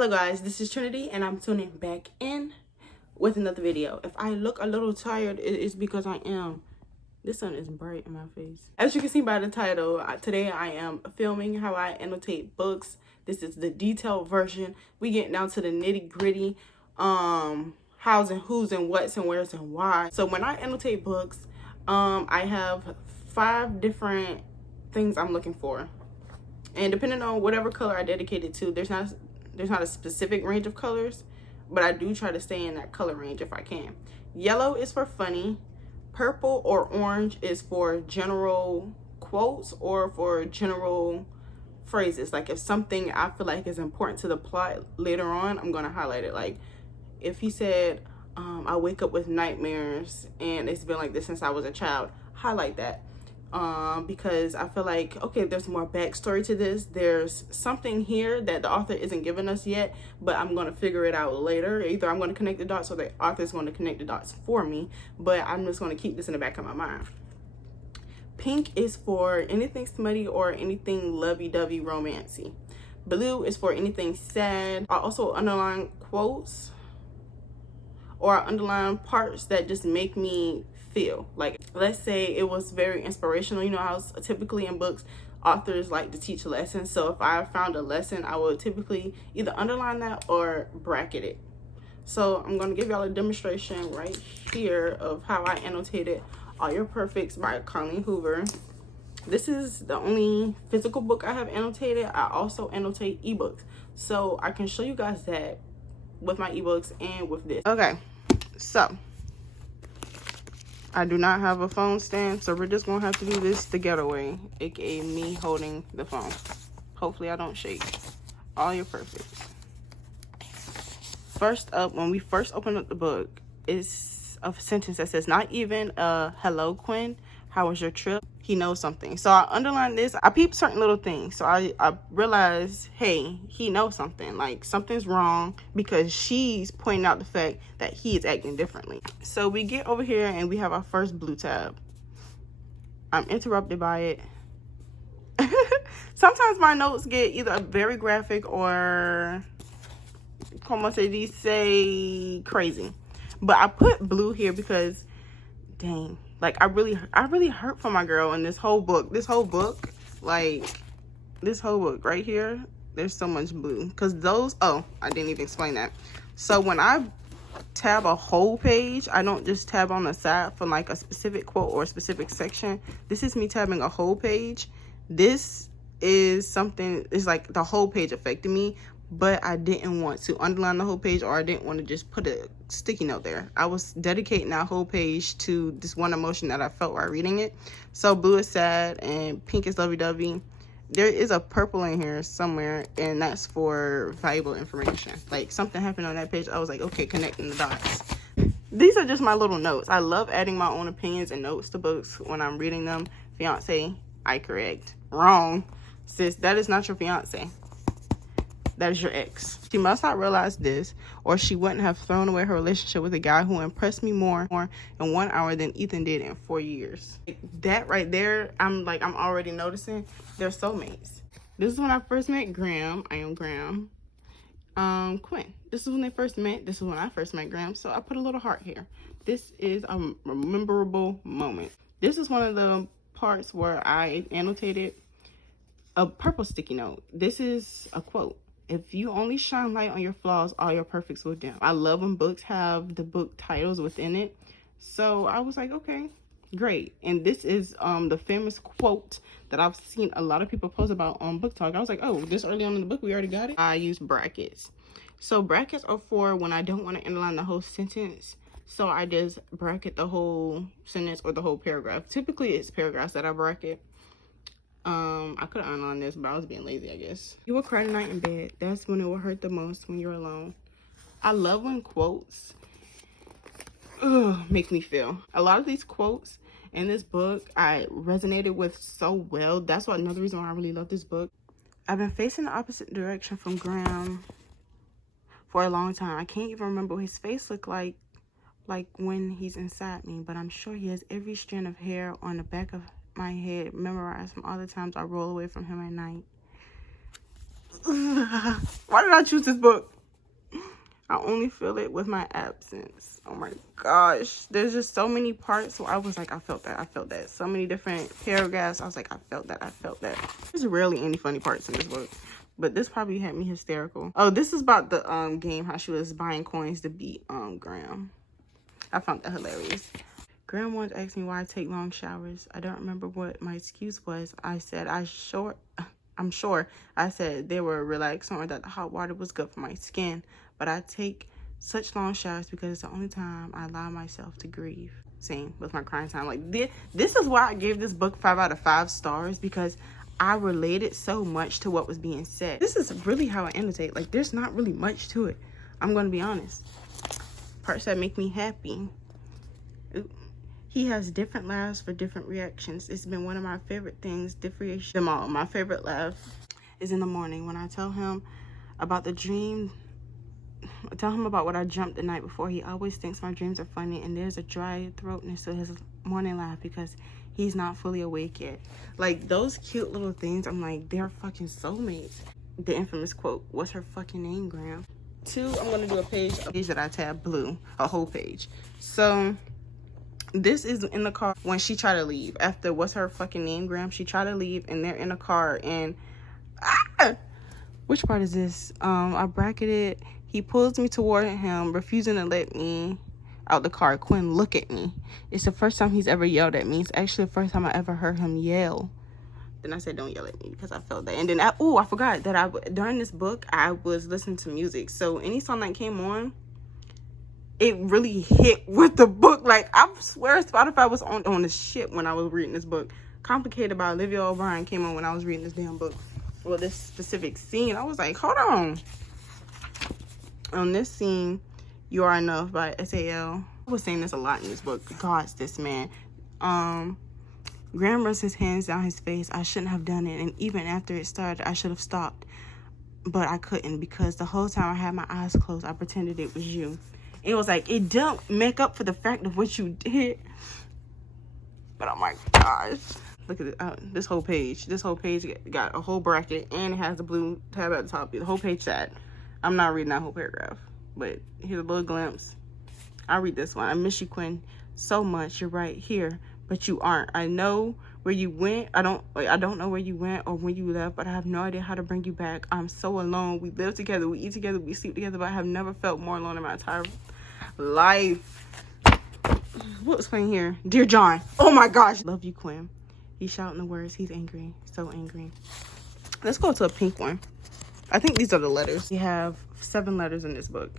Hello guys, this is Trinity and I'm tuning back in with another video. If I look a little tired, it is because I am. This sun is bright in my face. As you can see by the title, today I am filming how I annotate books. This is the detailed version. We get down to the nitty gritty, hows and who's and what's and where's and why. So when I annotate books, I have 5 different things I'm looking for. And depending on whatever color I dedicate it to, there's not a specific range of colors, but I do try to stay in that color range if I can. Yellow is for funny. Purple or orange is for general quotes or for general phrases. Like if something I feel like is important to the plot later on, I'm going to highlight it. Like if he said, I wake up with nightmares and it's been like this since I was a child, highlight that. Because I feel like, okay, there's more backstory to this. There's something here that the author isn't giving us yet, but I'm going to figure it out later. Either I'm going to connect the dots or the author's going to connect the dots for me, but I'm just going to keep this in the back of my mind. Pink is for anything smutty or anything lovey-dovey romancy. Blue is for anything sad. I also underline quotes or underline parts that just make me feel. Like let's say it was very inspirational. You know how typically in books authors like to teach lessons, so if I found a lesson, I would typically either underline that or bracket it. So I'm going to give y'all a demonstration right here of how I annotated All Your Perfects by Colleen Hoover. This is the only physical book I have annotated. I also annotate ebooks, so I can show you guys that with my ebooks and with this. Okay, so I do not have a phone stand, so we're just gonna have to do this the getaway, aka me holding the phone. Hopefully I don't shake. All Your Perfects. First up, when we first open up the book, is a sentence that says, not even a hello, Quinn, how was your trip? He knows something. So I underlined this. I peeped certain little things. So I realized, hey, he knows something. Like something's wrong because she's pointing out the fact that he is acting differently. So we get over here and we have our first blue tab. I'm interrupted by it. Sometimes my notes get either very graphic or, como se dice, crazy. But I put blue here because, dang. Like I really hurt for my girl in this whole book. This whole book right here, there's so much blue. Because those, oh, I didn't even explain that. So when I tab a whole page, I don't just tab on the side for like a specific quote or a specific section. This is me tabbing a whole page. This is something, it's like the whole page affected me. But I didn't want to underline the whole page, or I didn't want to just put a sticky note there. I was dedicating that whole page to this one emotion that I felt while reading it. So blue is sad and pink is lovey-dovey. There is a purple in here somewhere, and that's for valuable information. Like something happened on that page. I was like, okay, connecting the dots. These are just my little notes. I love adding my own opinions and notes to books when I'm reading them. Fiance, I correct. Wrong. Sis, that is not your fiance. That is your ex. She must not realize this, or she wouldn't have thrown away her relationship with a guy who impressed me more in 1 hour than Ethan did in 4 years. Like, that right there, I'm already noticing they're soulmates. This is when I first met Graham. I am Graham. Quinn. This is when they first met. This is when I first met Graham. So I put a little heart here. This is a memorable moment. This is one of the parts where I annotated a purple sticky note. This is a quote. If you only shine light on your flaws, all your perfects will dim. I love when books have the book titles within it. So I was like, okay, great. And this is the famous quote that I've seen a lot of people post about on Book Talk. I was like, oh, this early on in the book, we already got it. I use brackets. So brackets are for when I don't want to underline the whole sentence. So I just bracket the whole sentence or the whole paragraph. Typically, it's paragraphs that I bracket. I could have underlined this, but I was being lazy, I guess. You will cry tonight in bed. That's when it will hurt the most, when you're alone. I love when quotes make me feel. A lot of these quotes in this book I resonated with so well. That's why another reason why I really love this book. I've been facing the opposite direction from Graham for a long time. I can't even remember what his face looked like when he's inside me, but I'm sure he has every strand of hair on the back of my head memorized from all the times I roll away from him at night. Why did I choose this book? I only feel it with my absence. Oh my gosh. There's just so many parts where I was like, I felt that, I felt that. So many different paragraphs. I was like, I felt that, I felt that. There's rarely any funny parts in this book. But this probably had me hysterical. Oh, this is about the game, how she was buying coins to beat Graham. I found that hilarious. Graham once asked me why I take long showers. I don't remember what my excuse was. I said, I'm sure. I said they were relaxing or that the hot water was good for my skin. But I take such long showers because it's the only time I allow myself to grieve. Same with my crying time. Like this is why I gave this book 5 out of 5 stars, because I related so much to what was being said. This is really how I annotate. Like, there's not really much to it. I'm going to be honest. Parts that make me happy. Ooh. He has different laughs for different reactions. It's been one of my favorite things. Differentiate them all. My favorite laugh is in the morning when I tell him about the dream. I tell him about what I dreamt the night before. He always thinks my dreams are funny, and there's a dry throatness to his morning laugh because he's not fully awake yet. Like, those cute little things, I'm like, they're fucking soulmates. The infamous quote, what's her fucking name, Graham? 2, I'm gonna do a page that I tab blue, a whole page. So this is in the car when she tried to leave. After what's her fucking name, Graham, she tried to leave, and they're in the car, and which part is this? I bracketed. He pulls me toward him, refusing to let me out the car. Quinn, look at me. It's the first time he's ever yelled at me. It's actually the first time I ever heard him yell. Then I said, don't yell at me, because I felt that. And then, I forgot that during this book, I was listening to music. So any song that came on, it really hit with the book. Like, I swear Spotify was on the shit when I was reading this book. Complicated by Olivia O'Brien came on when I was reading this damn book. Well, this specific scene, I was like, hold on. On this scene, You Are Enough by SAL. I was saying this a lot in this book. God's this man. Graham runs his hands down his face. I shouldn't have done it. And even after it started, I should have stopped. But I couldn't, because the whole time I had my eyes closed, I pretended it was you. It was like, it don't make up for the fact of what you did. But oh my gosh. Look at it. This whole page. This whole page got a whole bracket, and it has a blue tab at the top. The whole page sad. I'm not reading that whole paragraph, but here's a little glimpse. I'll read this one. I miss you, Quinn, so much. You're right here, but you aren't. I know where you went. I don't know where you went or when you left, but I have no idea how to bring you back. I'm so alone. We live together, we eat together, we sleep together, but I have never felt more alone in my entire life. What was playing here? Dear John. Oh my gosh. Love you, Quinn. He's shouting the words. He's angry. So angry. Let's go to a pink one. I think these are the letters. We have 7 letters in this book.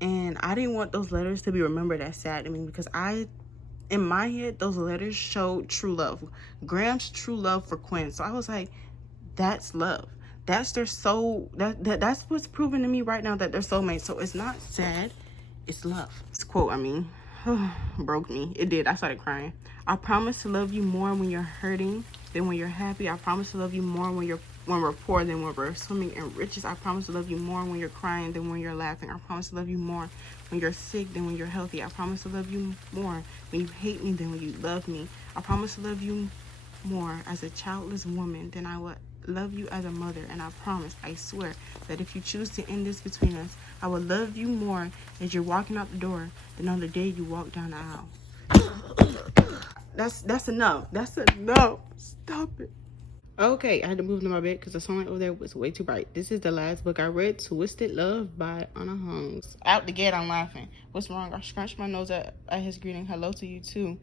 And I didn't want those letters to be remembered as sad to me, because in my head, those letters showed true love. Graham's true love for Quinn. So I was like, that's love. That's their soul. That's what's proven to me right now, that they're soulmates. So it's not sad. It's love. This quote, broke me. It did. I started crying. I promise to love you more when you're hurting than when you're happy. I promise to love you more when we're poor than when we're swimming in riches. I promise to love you more when you're crying than when you're laughing. I promise to love you more when you're sick than when you're healthy. I promise to love you more when you hate me than when you love me. I promise to love you more as a childless woman than I would love you as a mother. And I promise, I swear, that if you choose to end this between us, I will love you more as you're walking out the door than on the day you walk down the aisle. That's enough. That's enough. Stop it. Okay, I had to move to my bed because the sunlight over there was way too bright. This is the last book I read, Twisted Love by Anna Hungs. Out the gate, I'm laughing. What's wrong? I scrunched my nose at his greeting. Hello to you too.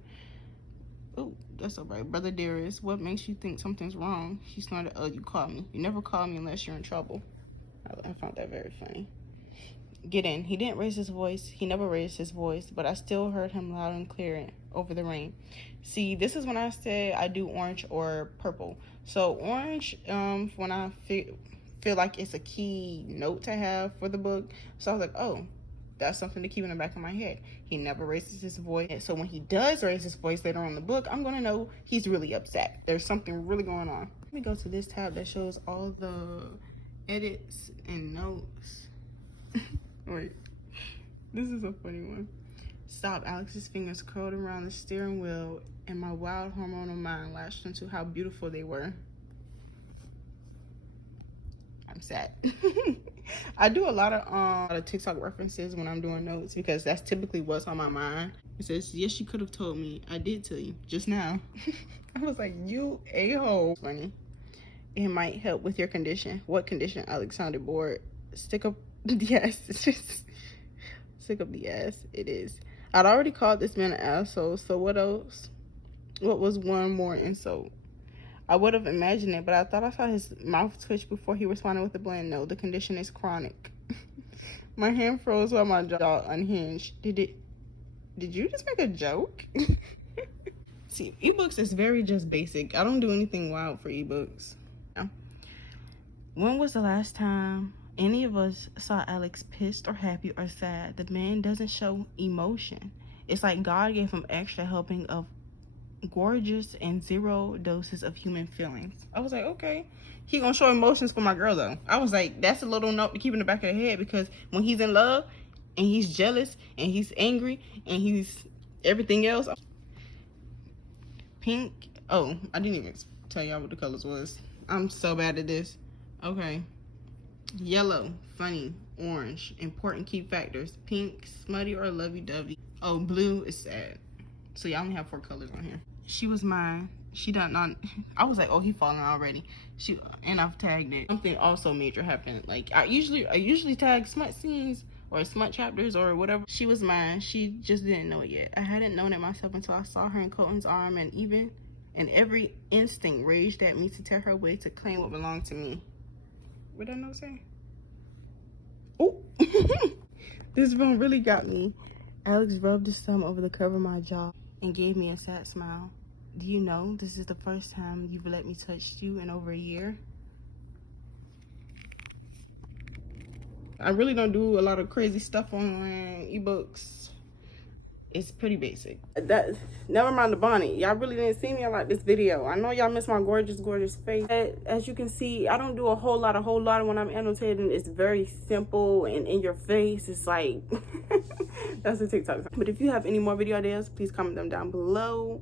Oh, that's all right. Brother dearest, what makes you think something's wrong? She snorted. Oh, you called me. You never call me unless you're in trouble. I found that very funny. Get in. He didn't raise his voice. He never raised his voice, but I still heard him loud and clear over the rain. See, this is when I say I do orange or purple. So orange, when I feel like it's a key note to have for the book. So I was like, oh, that's something to keep in the back of my head. He never raises his voice. So when he does raise his voice later on in the book, I'm going to know he's really upset. There's something really going on. Let me go to this tab that shows all the edits and notes. Wait, this is a funny one. Stop. Alex's fingers curled around the steering wheel, and my wild hormonal mind latched into how beautiful they were. I'm sad. I do a lot of TikTok references when I'm doing notes because that's typically what's on my mind. It says, yes, you could have told me. I did tell you just now. I was like, you a-hole. Funny. It might help with your condition. What condition? Alex sounded bored. Stick up the ass. Stick up the ass. It is. I'd already called this man an asshole, so what else? What was one more insult? I would have imagined it, but I thought I saw his mouth twitch before he responded with a bland no. The condition is chronic. My hand froze while my jaw unhinged. Did you just make a joke? See, ebooks is very just basic. I don't do anything wild for ebooks. No. When was the last time any of us saw Alex pissed or happy or sad? The man doesn't show emotion. It's like God gave him extra helping of gorgeous and 0 doses of human feelings. I was like, okay, he gonna show emotions for my girl though. I was like, that's a little note to keep in the back of the head, because when he's in love and he's jealous and he's angry and he's everything else. Pink. Oh, I didn't even tell y'all what the colors was. I'm so bad at this. Okay. Yellow, funny. Orange, important key factors. Pink, smutty or lovey-dovey. Oh, blue is sad. So y'all only have 4 colors on here. She was mine. She done not. I was like, oh, he falling already. And I've tagged it. Something also major happened. Like I usually tag smut scenes or smut chapters or whatever. She was mine. She just didn't know it yet. I hadn't known it myself until I saw her in Colton's arm, and every instinct raged at me to tear her away to claim what belonged to me. What did I know say? Oh, this one really got me. Alex rubbed his thumb over the curve of my jaw and gave me a sad smile. Do you know this is the first time you've let me touch you in over a year? I really don't do a lot of crazy stuff on ebooks. It's pretty basic. Never mind the bonnet. Y'all really didn't see me like this video. I know y'all miss my gorgeous face. As you can see, I don't do a whole lot when I'm annotating. It's very simple and in your face. It's like, that's a TikTok. But if you have any more video ideas, please comment them down below.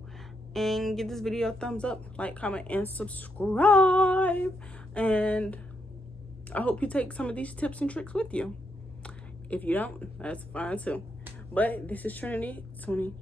And give this video a thumbs up, like, comment, and subscribe. And I hope you take some of these tips and tricks with you. If you don't, that's fine too. But this is Trinity 20.